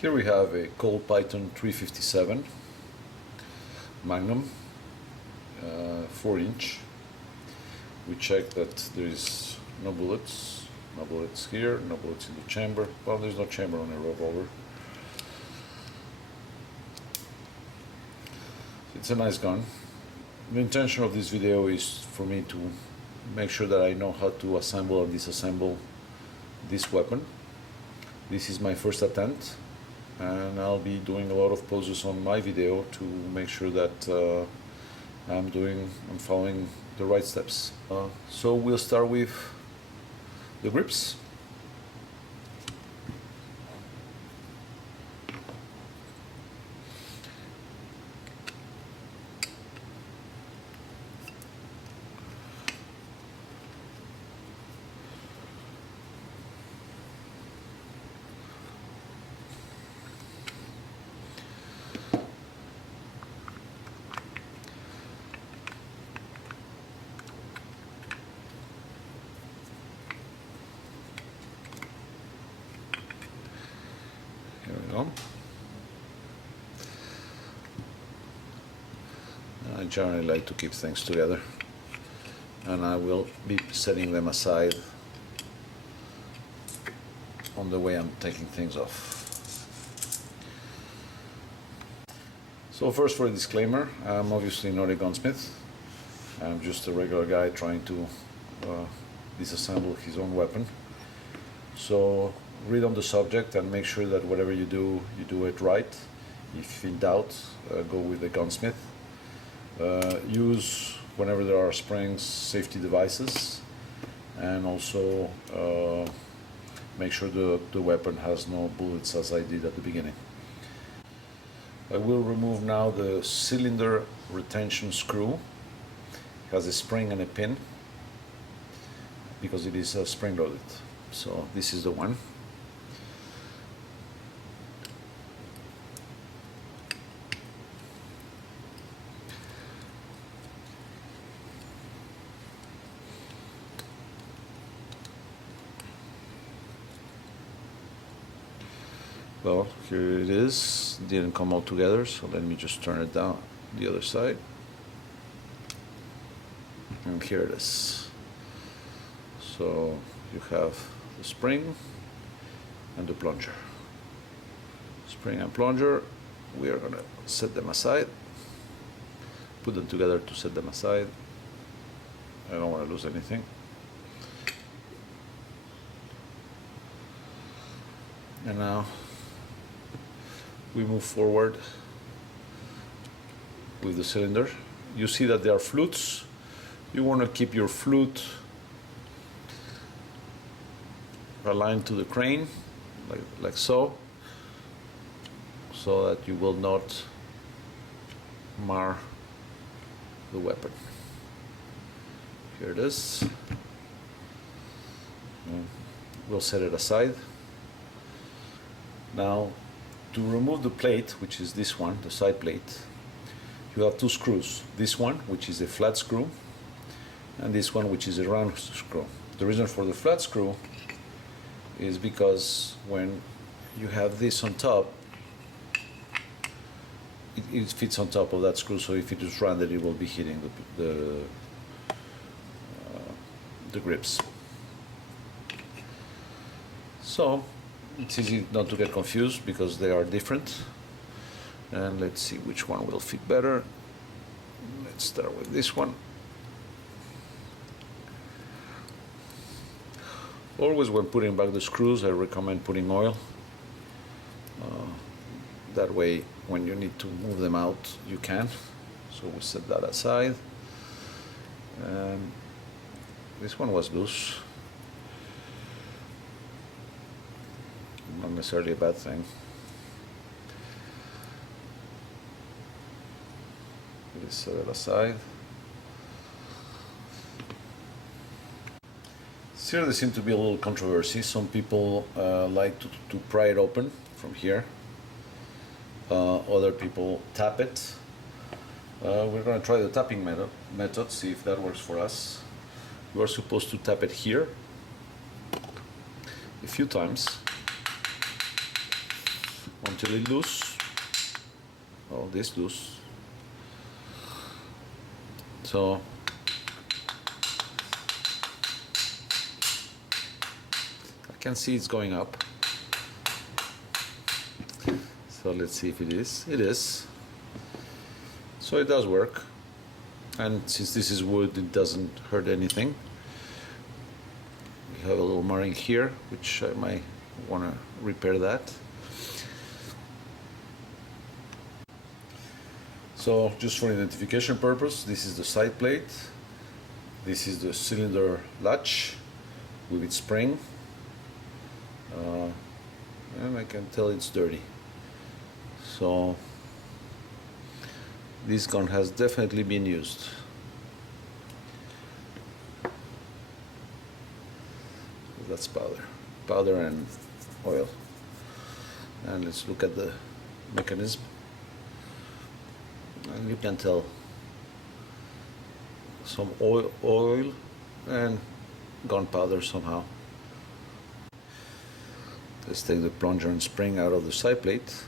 Here we have a Colt Python 357 Magnum, 4-inch. We check that there is no bullets here, no bullets in the chamber. Well, there's no chamber on a revolver. It's a nice gun. The intention of this video is for me to make sure that I know how to assemble and disassemble this weapon. This is my first attempt, and I'll be doing a lot of poses on my video to make sure that I'm following the right steps. So we'll start with the grips. Here we go. I generally like to keep things together, and I will be setting them aside on the way I'm taking things off. So first, for a disclaimer, I'm obviously not a gunsmith. I'm just a regular guy trying to disassemble his own weapon. So read on the subject and make sure that whatever you do it right. If in doubt, go with a gunsmith. Use, whenever there are springs, safety devices, and also make sure the weapon has no bullets, as I did at the beginning. I will remove now the cylinder retention screw. It has a spring and a pin because it is spring loaded. So this is the one. Well, here it is. Didn't come all together, so let me just turn it down the other side. And here it is. So you have the spring and the plunger. Spring and plunger, we are going to set them aside. Put them together to set them aside. I don't want to lose anything. And now we move forward with the cylinder. You see that there are flutes. You want to keep your flute aligned to the crane, like so that you will not mar the weapon. Here it is. We'll set it aside. Now, to remove the plate, which is this one, the side plate, you have two screws. This one, which is a flat screw, and this one, which is a round screw. The reason for the flat screw is because when you have this on top, it fits on top of that screw, so if it is rounded, it will be hitting the grips. So it's easy not to get confused because they are different. And let's see which one will fit better. Let's start with this one. Always when putting back the screws, I recommend putting oil. That way, when you need to move them out, you can. So we set that aside. And this one was loose. Not necessarily a bad thing. Let's set it aside. Here there seems to be a little controversy. Some people like to pry it open from here. Other people tap it. We're going to try the tapping method, see if that works for us. You are supposed to tap it here a few times until it's loose. Oh, this loose. So I can see it's going up. So let's see if it is. It is. So it does work. And since this is wood, it doesn't hurt anything. We have a little marring here, which I might want to repair that. So just for identification purpose, this is the side plate. This is the cylinder latch with its spring. And I can tell it's dirty. So this gun has definitely been used. That's powder and oil. And let's look at the mechanism. And you can tell some oil and gunpowder somehow. Let's take the plunger and spring out of the side plate.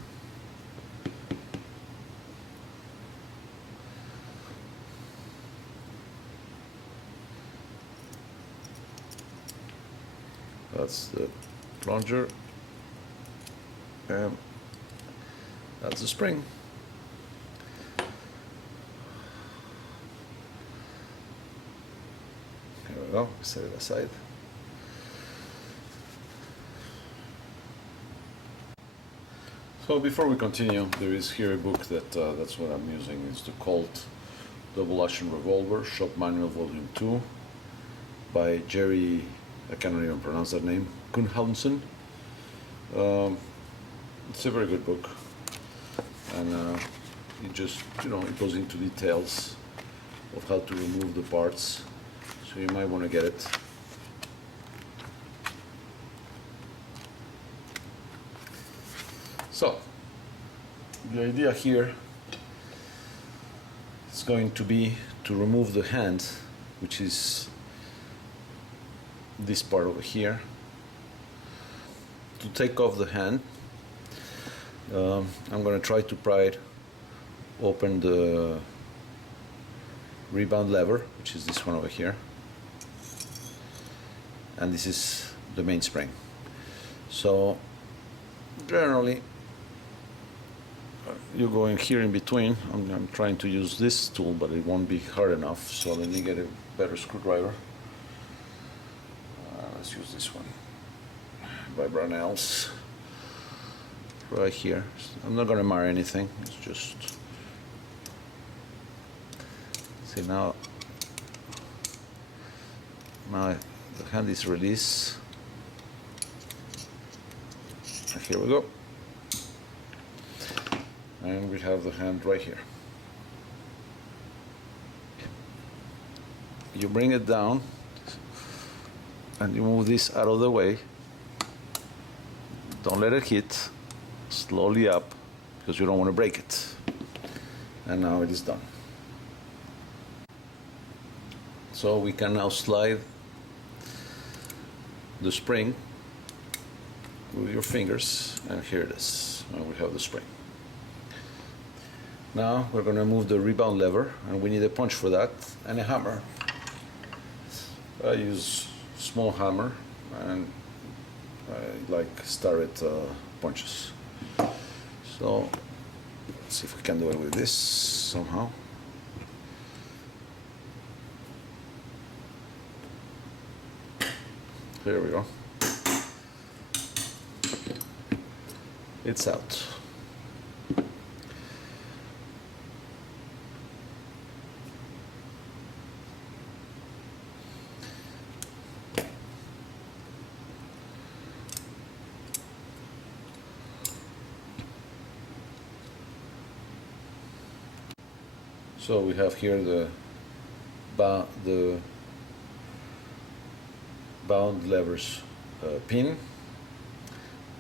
That's the plunger, and that's the spring. Here we go, set it aside. So before we continue, there is here a book that's what I'm using. It's the Colt Double Action Revolver Shop Manual Volume 2 by Jerry, I cannot even pronounce that name, Kuhnhausen. It's a very good book, and it just, it goes into details of how to remove the parts, so you might want to get it. So the idea here is going to be to remove the hand, which is this part over here. To take off the hand, I'm going to try to pry open the rebound lever, which is this one over here, and this is the mainspring. So generally you go in here in between. I'm trying to use this tool, but it won't be hard enough, so let me get a better screwdriver. Let's use this one by Brownells right here. I'm not going to mar anything, it's just, see, now the hand is released, and here we go, and we have the hand right here. You bring it down and you move this out of the way. Don't let it hit. Slowly up, because you don't want to break it. And now it is done. So we can now slide the spring with your fingers, and here it is. And we have the spring. Now we're going to move the rebound lever, and we need a punch for that and a hammer. I use small hammer, and I like Starrett punches. So let's see if we can do it with this somehow. There we go. It's out. So we have here the bound levers pin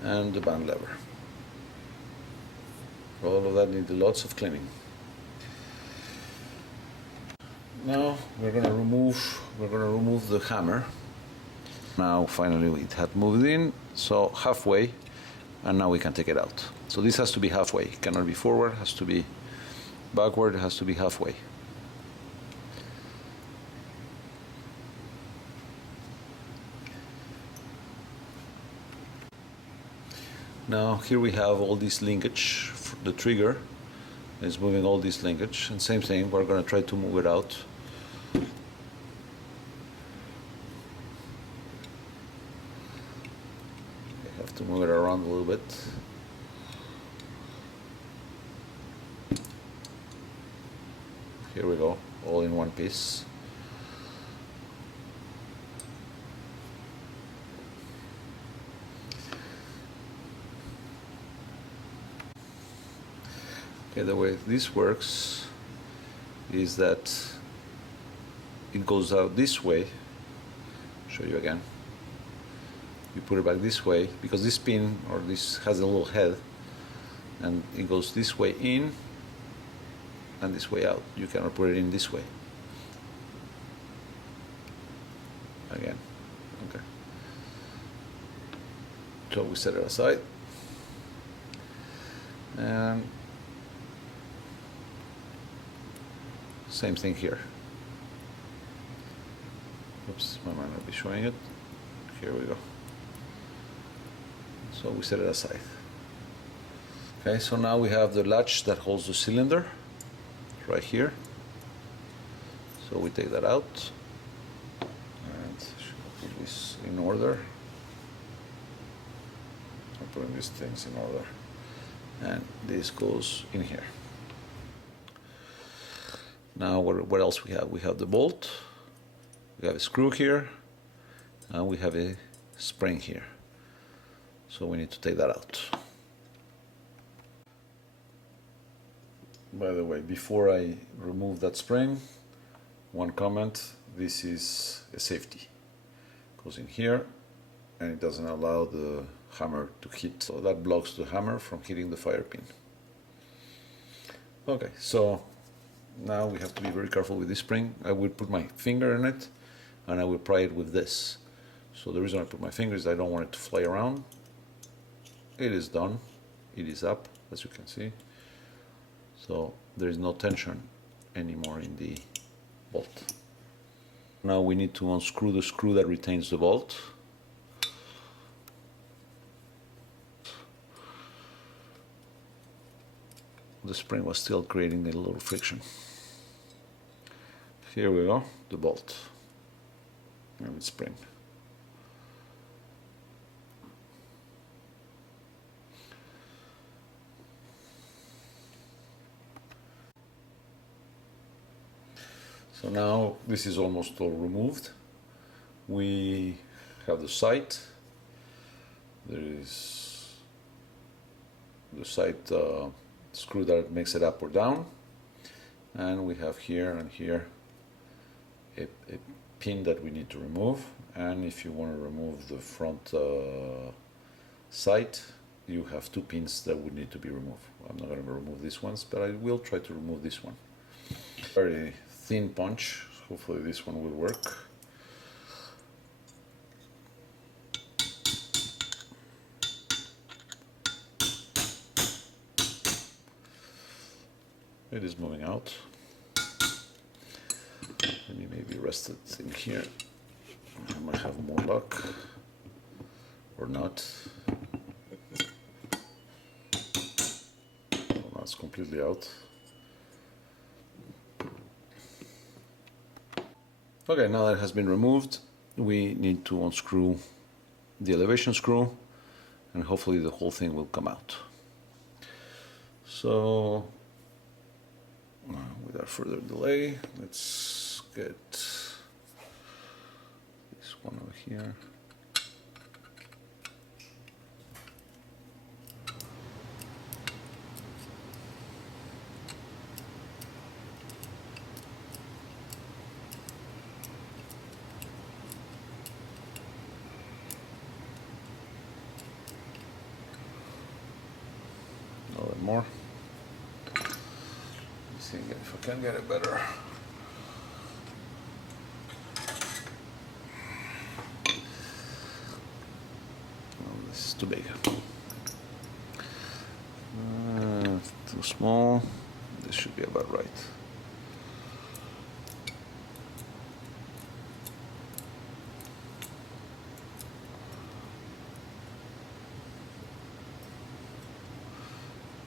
and the band lever. All of that needs lots of cleaning. Now we're going to remove the hammer. Now finally it had moved in, so halfway and now we can take it out. So this has to be halfway. It cannot be forward, has to be backward, it has to be halfway. Now here we have all this linkage. The trigger is moving all this linkage, and same thing, we're going to try to move it out. I have to move it around a little bit. Here we go, all in one piece. Okay, the way this works is that it goes out this way. Show you again. You put it back this way because this pin or this has a little head, and it goes this way in and this way out. You cannot put it in this way. Again, okay. So we set it aside, and same thing here. Oops, I might not be showing it. Here we go. So we set it aside. Okay, so now we have the latch that holds the cylinder right here. So we take that out and put this in order. I'm putting these things in order, and this goes in here. Now what else we have? We have the bolt, we have a screw here, and we have a spring here. So we need to take that out. By the way, before I remove that spring, one comment: this is a safety. It goes in here and it doesn't allow the hammer to hit, so that blocks the hammer from hitting the fire pin. Okay, so now we have to be very careful with this spring. I will put my finger in it and I will pry it with this. So the reason I put my finger is I don't want it to fly around. It is done. It is up, as you can see. So there is no tension anymore in the bolt. Now we need to unscrew the screw that retains the bolt. The spring was still creating a little friction. Here we go, the bolt and the spring. So now this is almost all removed. We have the sight. There is the sight screw that makes it up or down, and we have here and here a pin that we need to remove. And if you want to remove the front sight, you have two pins that would need to be removed. I'm not going to remove these ones, but I will try to remove this one. Very thin punch, hopefully this one will work. It is moving out. Let me maybe rest it in here. I might have more luck, or not. Oh, now it's completely out. Okay, now that it has been removed, we need to unscrew the elevation screw, and hopefully the whole thing will come out. So without further delay, let's get this one over here. A little bit more. See if I can get it better. Oh, this is too big. too small. This should be about right.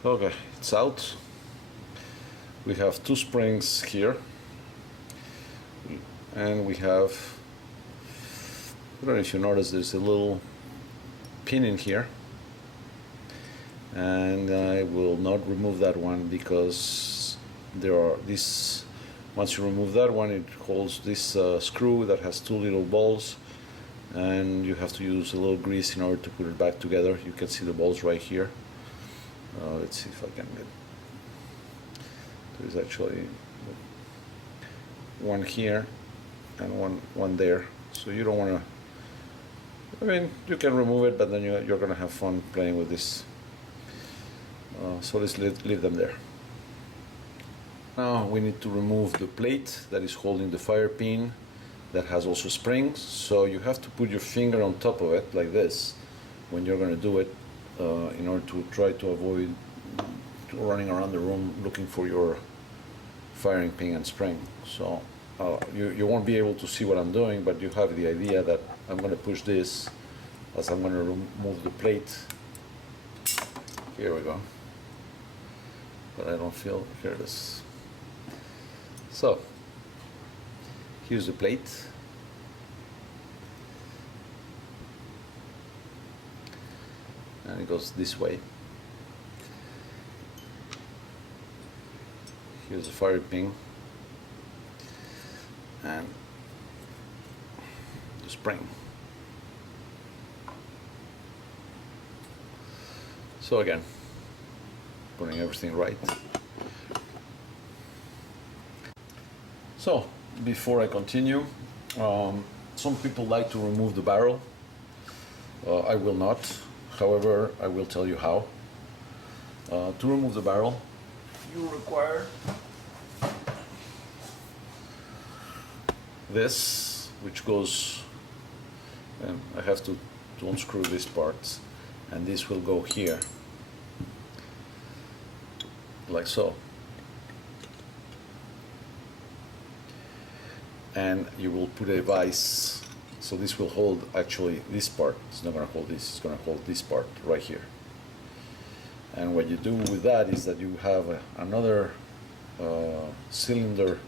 Okay, it's out. We have two springs here, and we have, I don't know if you notice, there's a little pin in here, and I will not remove that one because there are this. Once you remove that one, it holds this screw that has two little balls, and you have to use a little grease in order to put it back together. You can see the balls right here. Let's see if I can get. There's actually one here and one there, so you don't want to. I mean, you can remove it, but then you're going to have fun playing with this. So let's leave them there. Now we need to remove the plate that is holding the fire pin that has also springs. So you have to put your finger on top of it like this when you're going to do it, in order to try to avoid running around the room looking for your firing pin and spring. So you won't be able to see what I'm doing, but you have the idea that I'm going to push this as I'm going to remove the plate. Here we go. But I don't feel, here it is. So here's the plate. And it goes this way. Here's the fire pin and the spring. So again, putting everything right. So before I continue, some people like to remove the barrel. I will not. However, I will tell you how. To remove the barrel, you require this, which goes, and I have to unscrew this part, and this will go here, like so. And you will put a vise, so this will hold actually this part. It's not going to hold this, it's going to hold this part right here. And what you do with that is that you have another cylinder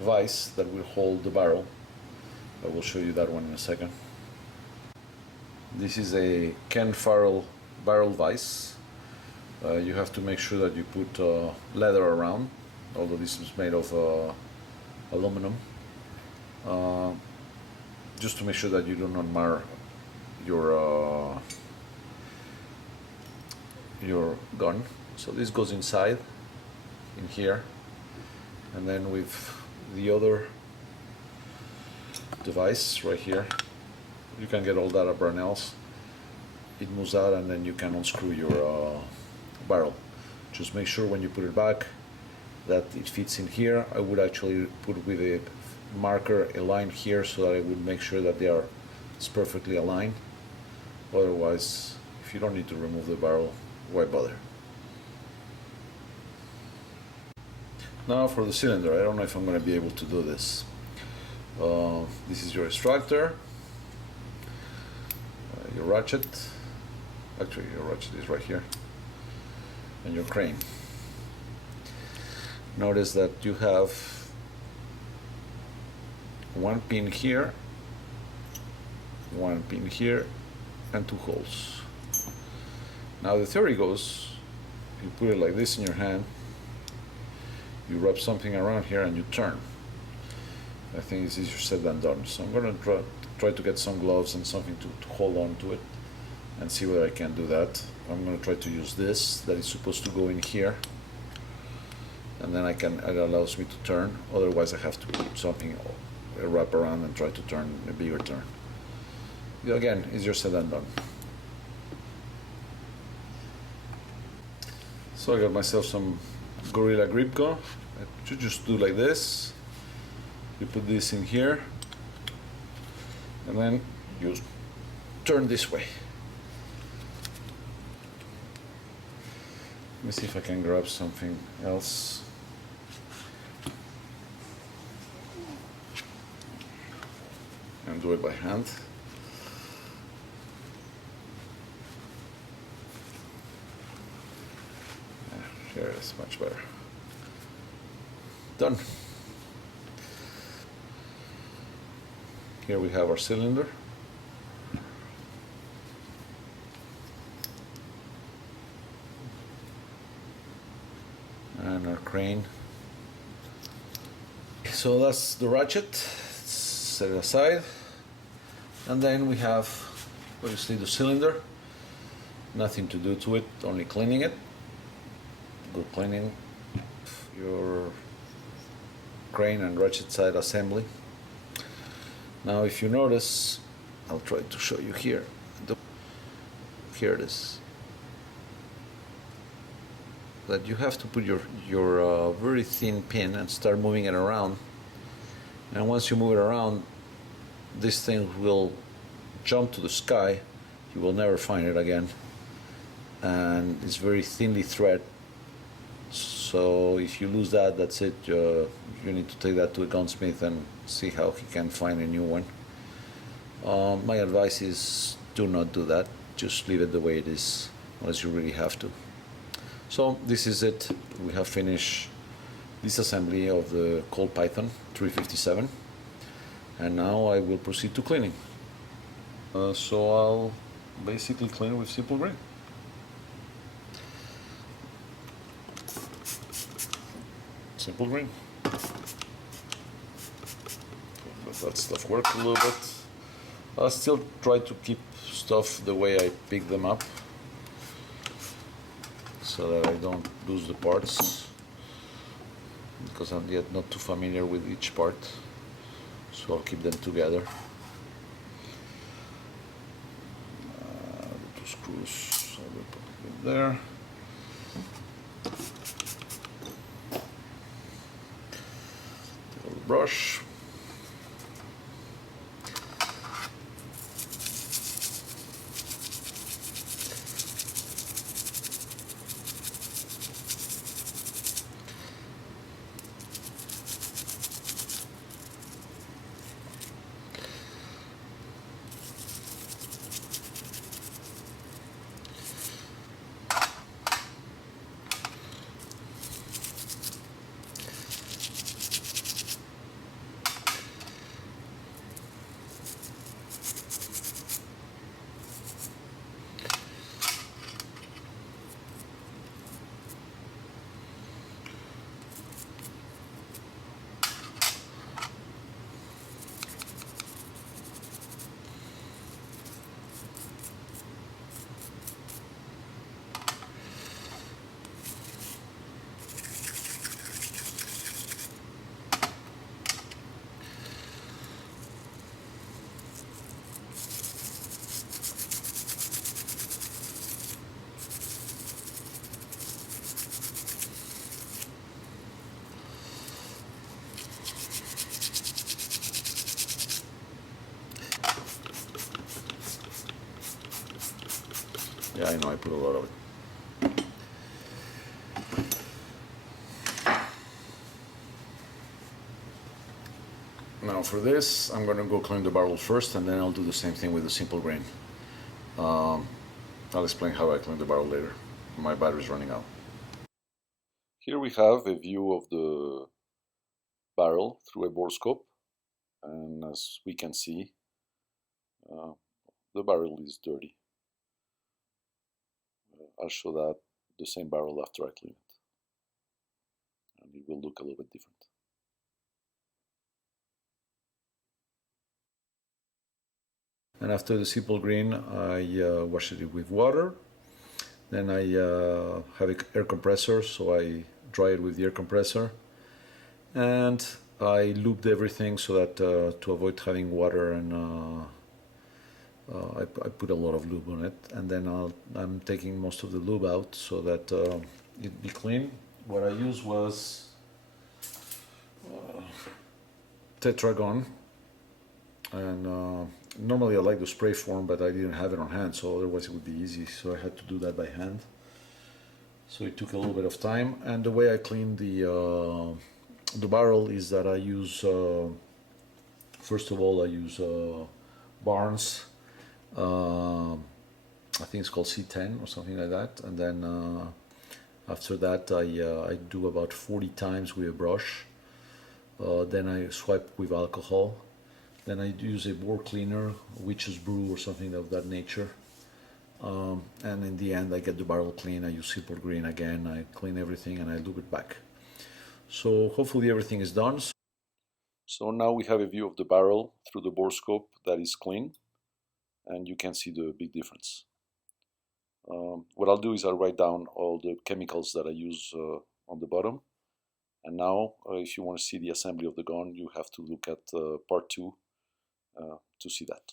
vise that will hold the barrel. I will show you that one in a second. This is a Farrel barrel vise. You have to make sure that you put leather around, although this is made of aluminum, just to make sure that you do not mar your gun. So this goes inside in here, and then with the other device right here, you can get all that at Brownells. It moves out, and then you can unscrew your barrel. Just make sure when you put it back that it fits in here. I would actually put with a marker a line here so that I would make sure that it's perfectly aligned. Otherwise, if you don't need to remove the barrel, why bother? Now for the cylinder, I don't know if I'm going to be able to do this. This is your extractor, your ratchet, actually your ratchet is right here, and your crane. Notice that you have one pin here, one pin here, and two holes. Now the theory goes, you put it like this in your hand, you wrap something around here and you turn. I think it's easier said than done. So I'm going to try to get some gloves and something to hold on to it and see whether I can do that. I'm going to try to use this that is supposed to go in here, and then it allows me to turn. Otherwise I have to put something, wrap around and try to turn a bigger turn. Again, easier said than done. So I got myself some Gorilla Grip Gun. You just do like this. You put this in here, and then you turn this way. me see if I can grab something else. And do it by hand. Here it's much better. Done. Here we have our cylinder. And our crane. So that's the ratchet. Set it aside. And then we have obviously the cylinder. Nothing to do to it, only cleaning it. Good cleaning. Your crane and ratchet side assembly. Now if you notice, I'll try to show you here. Here it is. That you have to put your very thin pin and start moving it around. And once you move it around, this thing will jump to the sky. You will never find it again. And it's very thinly thread. So if you lose that, that's it. You need to take that to a gunsmith and see how he can find a new one. My advice is do not do that. Just leave it the way it is, unless you really have to. So this is it. We have finished this assembly of the Colt Python 357. And now I will proceed to cleaning. So I'll basically clean it with simple green. Simple green. Let that stuff work a little bit. I'll still try to keep stuff the way I pick them up, so that I don't lose the parts, because I'm yet not too familiar with each part. So I'll keep them together. The two screws, I will put them there. Brush. Yeah, I know I put a lot of it. Now for this, I'm gonna go clean the barrel first, and then I'll do the same thing with the simple grain. I'll explain how I clean the barrel later. My battery's running out. Here we have a view of the barrel through a bore scope, and as we can see, the barrel is dirty. I'll show that the same barrel after I clean it, and it will look a little bit different. And after the simple green, I wash it with water. Then I have an air compressor, so I dry it with the air compressor. And I lubed everything so that to avoid having water, and I put a lot of lube on it. And then I'm taking most of the lube out so that it be clean. What I used was Tetragon, and normally I like the spray form, but I didn't have it on hand, so otherwise it would be easy, so I had to do that by hand. So it took a little bit of time, and the way I clean the barrel is that I use first of all I use Barnes, I think it's called C10 or something like that, and then after that I do about 40 times with a brush. Then I swipe with alcohol. Then I use a board cleaner, witch's brew or something of that nature. And in the end I get the barrel clean. I use Silver Green again. I clean everything and I loop it back. So hopefully everything is done. So now we have a view of the barrel through the bore scope that is clean, and you can see the big difference. What I'll do is I'll write down all the chemicals that I use on the bottom. And now, if you want to see the assembly of the gun, you have to look at part 2 to see that.